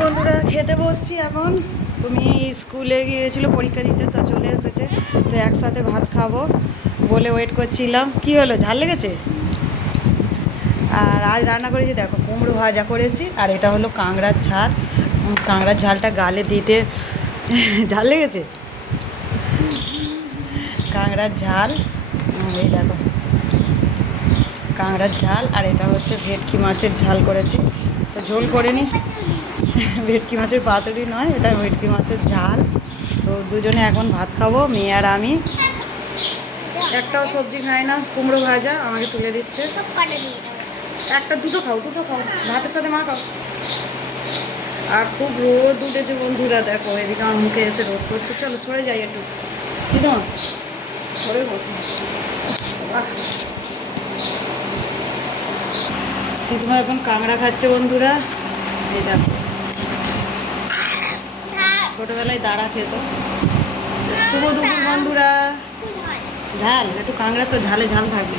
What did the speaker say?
বন্ধুরা খেতে বসছি এখন। তুমি স্কুলে গিয়েছিলো পরীক্ষা দিতে, তো চলে এসেছে, তো একসাথে ভাত খাবো বলে ওয়েট করছিলাম। কি হলো, ঝাল লেগেছে? আর আজ রান্না করেছি দেখো, কুমড়ো ভাজা করেছি, আর এটা হলো কাঁকড়ার ঝাল। কাঁকড়ার ঝালটা গালে দিতে ঝাল লেগেছে। কাঁকড়ার ঝাল, এই দেখো কাঁকড়ার ঝাল, আর এটা হচ্ছে ভেটকি মাছের ঝাল করেছি, তো ঝোল করে নি। ভেটকি মাছের পাতুরি নয়, এটা ভেটকি মাছের ঝাল। তো দুজনে এখন ভাত খাবো, মেয়ে আর আমি। একটাও সবজি খায় না, কুমড়ো ভাজা আমাকে তুলে দিচ্ছে। একটা দুটো খাও, দুটো খাও, ভাতের সাথে মা খাও। আর খুব রোদ উঠেছে বন্ধুরা, দেখো এদিকে আমার মুখে এসে রোদ করছে। চলো সরে যাই একটু, ঠিক না, সরে বসি। সিধু এখন কাঁকড়া খাচ্ছে বন্ধুরা, এই দেখো ছোটোবেলায় দাঁড়া খেত। শুভ দুপুর বন্ধুরা। ঝাল একটু, কাঁকড়া তো ঝালে ঝাল থাকবে।